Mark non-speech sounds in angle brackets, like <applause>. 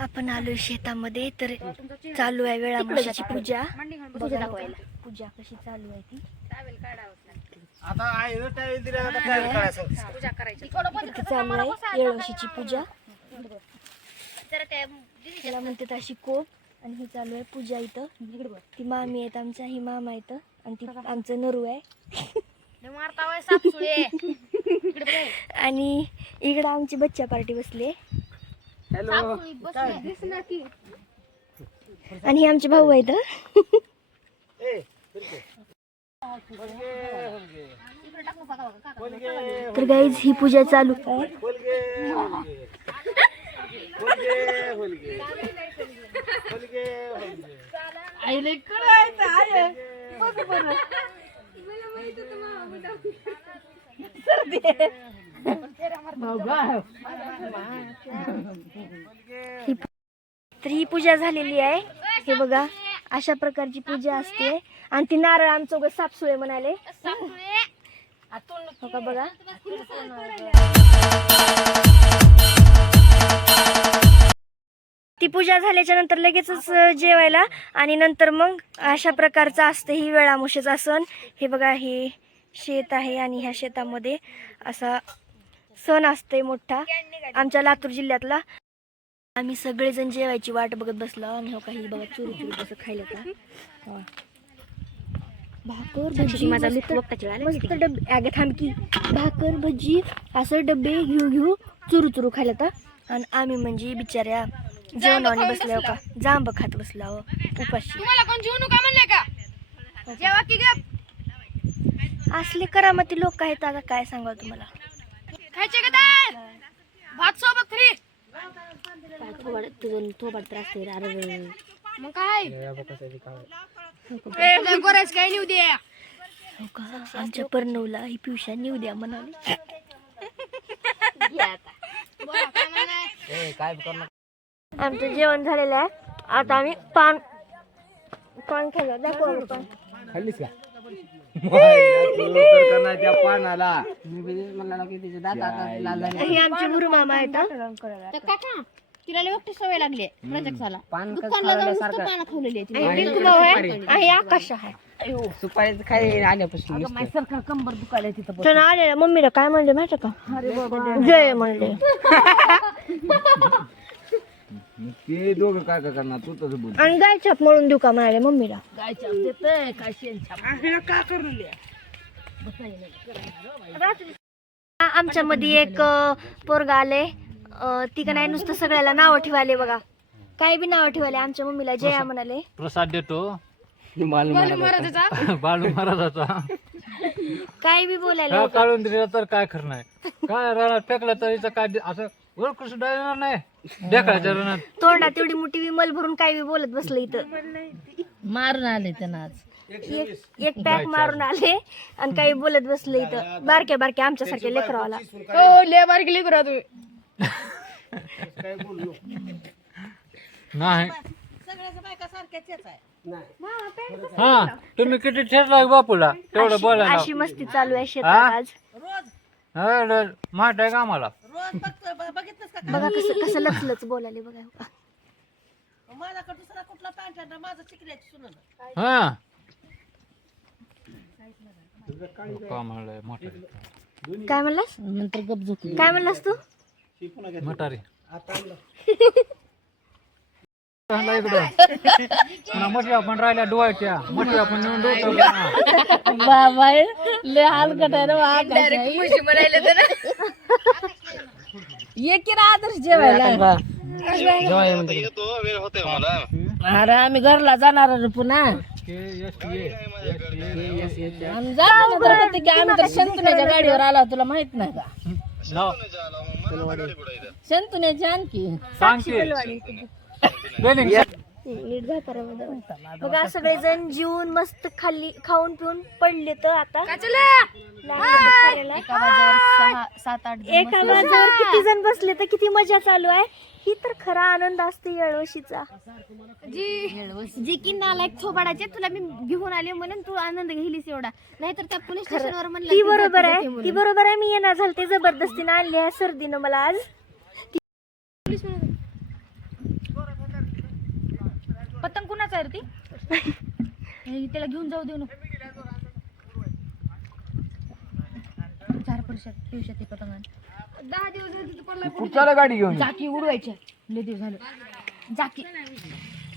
आपण आलोय शेतामध्ये तर चालू आहे वेळामोशाची पूजा पूजा कशी चालू आहे ती? आहे चालू आहे येळवशीची पूजा. त्याला म्हणतात अशी कोप आणि ही चालू आहे पूजा इथं. ती मामी आहेत आमच्या ही मामा इथं आणि ती आमचं नरू आहे. <laughs> आणि इकडं आमची बच्चा पार्टी बसली हॅलो आणि हे आमचे भाऊ आहेत हं. तर गाईज ही पूजा चालू आहे. ही तर ही पूजा झालेली आहे. हे बघा अशा प्रकारची पूजा असते. आणि ती नारळ आमचं उगाच सापसुळे म्हणाले. हो का बघा? ती पूजा झाल्याच्यानंतर लगेचच जेवायला. आणि नंतर मग अशा प्रकारचं असतं ही वेळामुशेचा सण हे बघा हे शेत आहे आणि ह्या शेतामध्ये असा सण असते मोठा. आमच्या लातूर जिल्ह्यातला. आम्ही सगळेजण जेवायची वाट बघत बसलो. आणि हो काही बघा चुरू चुरू कसं खायला का हा. भाकर भजी माझा मस्त- डबे अगं थांब की. भाकर भजी असं डबे घेऊ घेऊ चुरू चुरू खायला का आणि आम्ही म्हणजे बिचाऱ्या जेवणाने बसल्या का? जांब खात बसला हो. उपाशी. तुम्हाला कोण जीव नका म्हणले का? जेवा की गप. असले करामती लोक आहेत आता काय सांगावं तुम्हाला? खायचे का भात सोबत फ्री तुझं थोबाड त्रास अरे मग काय? हो का? आमच्या पर्णवला ही पिवशा नेऊ द्या म्हणाली. बोला, काय म्हणाय? आमचं जेवण झालेलं आहे. आता आम्ही पान पान खाल्लं. दाखव पान. खाल्लीस का? त्या पानाला हे आमचे गुरु मामा आहेत हं. तर काका तिला लय सवय लागली दुकानला जाऊन नुसतं पानं खावलेली आहे तिने. आणि पिंकू भाऊ आहे आणि आकाश आहे. सुपारी खाली आल्यापासून आलेल्या. मम्मीला काय म्हणले माहिती का? जय म्हणले. <laughs> ते दोघं काय काय करणार? तू तसं बोल आणि गाय छाप म्हणून देऊ का म्हणाले मम्मीला? आमच्या मध्ये एक पोरगा आले अं, ती का नाही नुसतं सगळ्याला नाव ठेवाले बघा. काय बी नाव ठेवाले आमच्या मम्मीला जया म्हणाले. प्रसाद देतो. महाराजाचा. <laughs> बाळू महाराजाचा. काय बी बोलायला का काढून दिला तर काय खरं नाही. काय रानात फेकलं तर हिचं काय असं ओळखू सुद्धा येणार नाही. ढेकळाच्या रानात. तोंडात तेवढी मोठी विमल भरून काय बी बोलत बसलं इथं. मारून आले त्यांना आज. एक एक पॅक मारून आले आणि काही बोलत बसले इथं. बारक्या बारक्या आमच्यासारख्या लेकरावाला हो ले बारकी लेकरू तुम्ही. नाही. हा तुम्ही किती ठेचला बापूला? तेवढं बोलायला अशी मस्ती चालू आहे शेतात आज. हा, ल- माहीत आहे का आम्हाला? बघा कसं कसं लचलच बोलाले बघा. हो. हा. काय म्हणलास? नंतर गप झोपली. काय म्हणलास तू? इकडं. पुन्हा आपण राहिल्या डोळ्याच्या. म्हशी आपण नेऊन बाबा ले हाल कटायला ये की ना आदर्श जेवायला अरे आम्ही घरला जाणार आहे पुन्हा. आम्ही जातो ना तर म्हणते की आम्ही तर शंतुण्याच्या गाडीवर आला तुला माहीत नाही का? शंतुण्याची आणखी. सांग की Spelling. नीट घातारा बघा. सगळेजण जीवन मस्त खाल्ली खाऊन पिऊन पडले तर आता. एका बाजूवर किती जण बसले तर किती मजा चालू आहे? ही तर खरा आनंद असते येळवशीचा. जी. की नालायक थोबाडाचे तुला मी घेऊन आले म्हणून तू आनंद घेलीस एवढा. नाहीतर त्या पोलीस स्टेशनवर म्हणलं ती बरोबर आहे. ती बरोबर आहे मी येणार झाले ते जबरदस्तीने आणले आहे सर्दीनं मला आज. पतंग कुणाचा आहे रे ती? हे त्याला घेऊन जाऊ देऊ नको. चार वर्षात दिवसात ती पतंग दहा दिवस कुठचाला गाडी घेऊन जाकी उडवायच्या. लय दिवस झालं. जाकी.